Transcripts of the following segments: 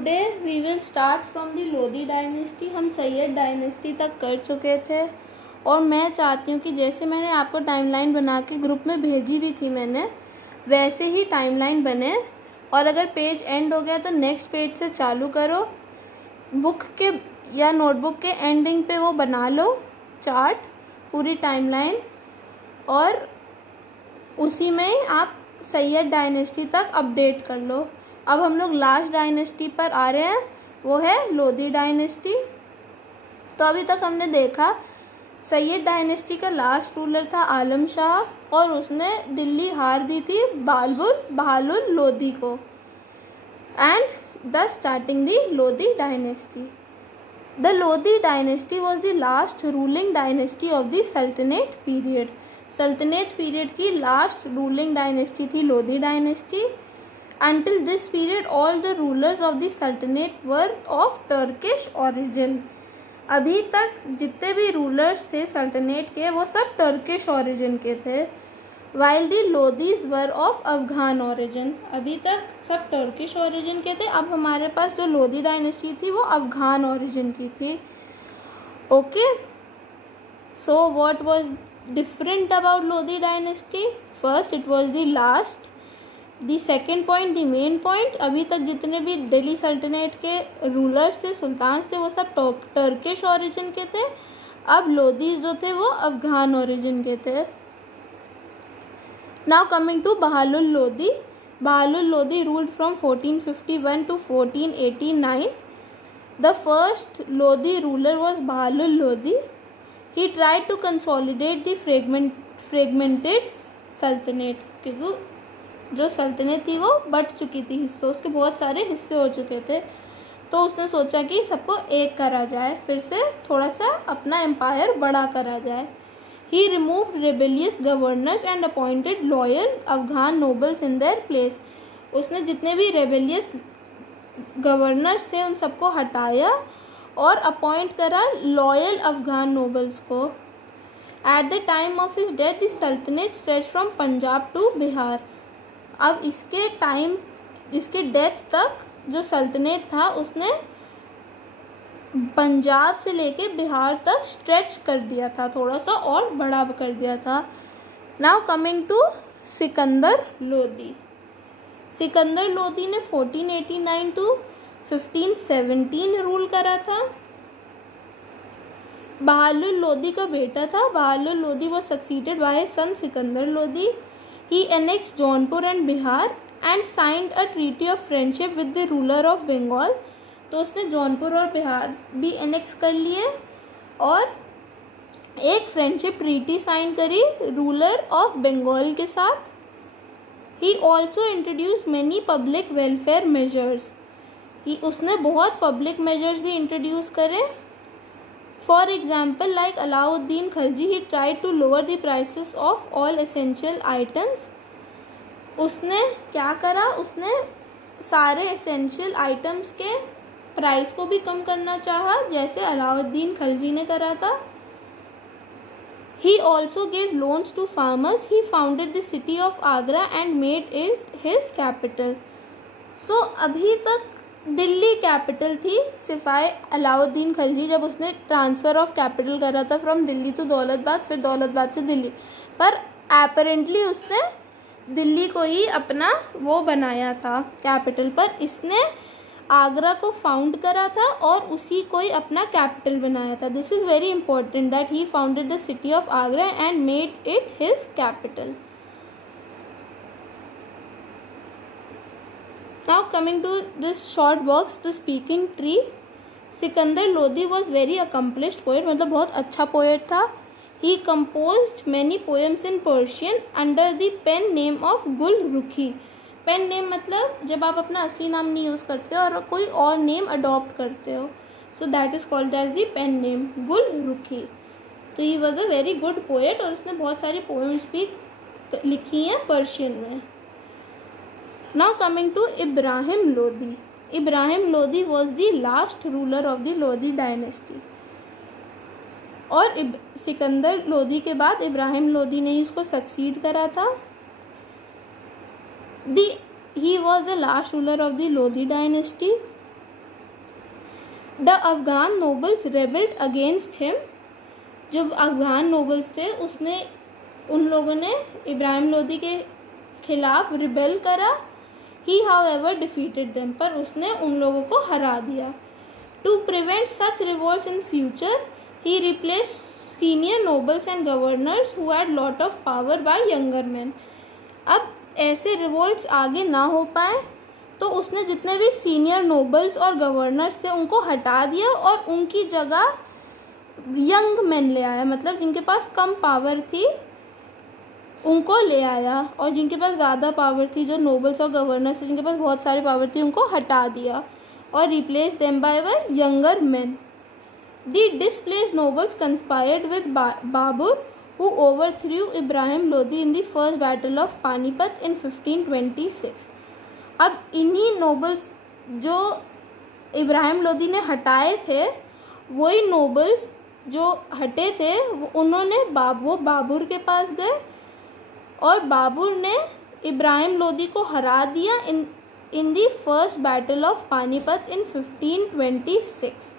Today we will start from the Lodi dynasty. हम Sayyid dynasty तक कर चुके थे और मैं चाहती हूँ कि जैसे मैंने आपको टाइमलाइन बना के ग्रुप में भेजी भी थी मैंने, वैसे ही टाइमलाइन बने। और अगर पेज एंड हो गया तो नेक्स्ट पेज से चालू करो। बुक के या नोटबुक के एंडिंग पे वो बना लो चार्ट, पूरी टाइमलाइन, और उसी में आप सैयद डायनेस्टी तक अपडेट कर लो। अब हम लोग लास्ट डायनेस्टी पर आ रहे हैं, वो है लोधी डायनेस्टी। तो अभी तक हमने देखा सैयद डायनेस्टी का लास्ट रूलर था आलम शाह और उसने दिल्ली हार दी थी बहालुल लोधी को। And the starting the Lodi dynasty. The Lodi dynasty was the last ruling dynasty of the सल्तनत पीरियड। सल्तनत पीरियड की लास्ट रूलिंग डायनेस्टी थी Lodhi dynasty. Until this period, all the rulers of the Sultanate were of Turkish origin. अभी तक जितने भी rulers थे सल्तनत के वो सब टर्किश ओरिजिन के थे। While the Lodhis were of Afghan origin. अभी तक सब टर्किश ओरिजिन के थे, अब हमारे पास जो लोधी डायनेस्टी थी वो अफगान ओरिजिन की थी। Okay, so what was different about Lodhi dynasty? First, it was the last. The second point, the main point, अभी तक जितने भी दिल्ली सल्तनत के रूलर्स थे, सुल्तान थे, वो सब टर्किश ओरिजिन के थे। अब लोधी जो थे वो अफगान ओरिजिन के थे। Now coming to Bahlul Lodi. Bahlul Lodi ruled from 1451 to 1489. The first Lodhi ruler was Bahalul Lodhi. He tried to consolidate the fragmented sultanate, क्योंकि जो सल्तनत थी वो बट चुकी थी हिस्सों, उसके बहुत सारे हिस्से हो चुके थे। तो उसने सोचा कि सबको एक करा जाए, फिर से थोड़ा सा अपना एम्पायर बड़ा करा जाए। He removed rebellious governors and appointed loyal Afghan nobles in their place. उसने जितने भी रेबेलियस गवर्नर्स थे उन सबको हटाया और अपॉइंट करा लॉयल अफगान नोबल्स को। At the time of his death the सल्तनत stretch from Punjab to Bihar. अब इसके डेथ तक जो सल्तनत था उसने पंजाब से लेके बिहार तक स्ट्रेच कर दिया था, थोड़ा सा और बड़ा कर दिया था। Now coming to Sikandar Lodi. Sikandar Lodi ने 1489 to 1517 रूल करा था। बहालुल लोधी का बेटा था। Bahlul Lodhi was succeeded by his son Sikandar Lodhi. He annexed Jaunpur and Bihar and signed a treaty of friendship with the ruler of Bengal. तो उसने जौनपुर और बिहार भी एनेक्स कर लिए और एक फ्रेंडशिप ट्रीटी साइन करी रूलर ऑफ बंगाल के साथ। He also introduced many public welfare measures. उसने बहुत पब्लिक मेजर्स भी इंट्रोड्यूस करे। For example, like Alauddin Khilji, he tried to lower the prices of all essential items. उसने क्या करा? उसने सारे एसेंशियल आइटम्स के प्राइस को भी कम करना चाहा, जैसे अलाउद्दीन खिलजी ने करा था। He also gave loans to farmers. He founded the city of Agra and made it his capital. So अभी तक दिल्ली कैपिटल थी सिवाय अलाउद्दीन खिलजी, जब उसने ट्रांसफ़र ऑफ कैपिटल करा था फ्रॉम दिल्ली टू दौलताबाद, फिर दौलताबाद से दिल्ली, पर एपरेंटली उसने दिल्ली को ही अपना वो बनाया था कैपिटल, पर इसने आगरा को फाउंड करा था और उसी को ही अपना कैपिटल बनाया था। This is very important that he founded the city of Agra and made it his capital. Now coming to this short box, the speaking tree. Sikandar Lodhi was very accomplished poet, मतलब बहुत अच्छा पोएट था। He composed many poems in Persian under the pen name of गुल रुखी। Pen name मतलब जब आप अपना असली नाम नहीं यूज़ करते हो और कोई और नेम अडॉप्ट करते हो, so that is called as the pen name Gul Rukhi. तो he was a very good poet और उसने बहुत सारी पोएम्स भी लिखी हैं पर्शियन में। Now coming to Ibrahim Lodi. Ibrahim Lodi was the last ruler of the Lodi dynasty. और सिकंदर लोधी के बाद इब्राहिम लोधी ने ही उसको सक्सीड करा था। He was the last ruler of the Lodi dynasty. The Afghan nobles रेबल्ड against him, जो अफगान नोबल्स थे उसने उन लोगों ने इब्राहिम लोदी के खिलाफ रिबेल करा। ही हाउएवर डिफीटेड देम, पर उसने उन लोगों को हरा दिया। To prevent such revolts in future he replace senior nobles and governors who had lot of power by younger man. अब ऐसे रिवोल्ट्स आगे ना हो पाए तो उसने जितने भी सीनियर नोबल्स और गवर्नर्स थे उनको हटा दिया और उनकी जगह यंग मैन ले आया, मतलब जिनके पास कम पावर थी उनको ले आया, और जिनके पास ज़्यादा पावर थी, जो नोबल्स और गवर्नर्स थे जिनके पास बहुत सारी पावर थी, उनको हटा दिया और replace them by younger man. The displaced nobles conspired with Babur who overthrew Ibrahim Lodi in the first battle of Panipat in 1526। अब इन्हीं नोबल्स जो इब्राहिम लोदी ने हटाए थे, वही नोबल्स जो हटे थे उन्होंने वो बाबर के पास गए और बाबर ने इब्राहिम लोदी को हरा दिया in the first battle of Panipat in 1526।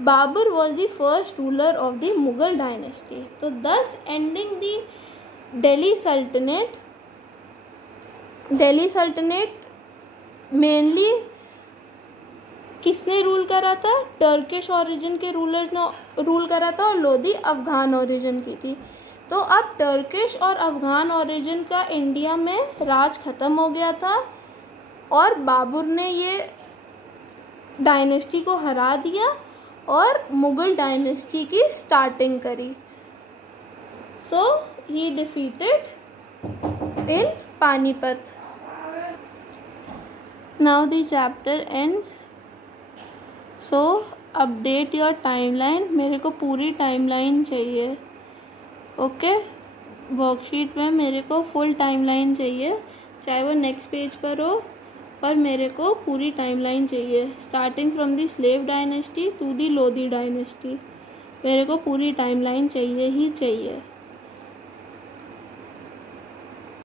Babur was the first ruler of the Mughal dynasty. तो thus ending the Delhi Sultanate mainly किसने रूल करा था? टर्किश ओरिजिन के रूलर ने रूल करा था और लोदी अफगान ओरिजिन की थी। तो अब टर्किश और अफगान ओरिजिन का इंडिया में राज ख़त्म हो गया था और बाबर ने ये डायनेस्टी को हरा दिया और मुगल डायनेस्टी की स्टार्टिंग करी। So he defeated in Panipat. Now the chapter ends. So update your timeline. मेरे को पूरी टाइमलाइन चाहिए। ओके, वर्कशीट में मेरे को फुल टाइमलाइन चाहिए, चाहे वो नेक्स्ट पेज पर हो, पर मेरे को पूरी टाइमलाइन चाहिए, starting from the slave dynasty to the Lodi dynasty. मेरे को पूरी टाइमलाइन चाहिए ही चाहिए।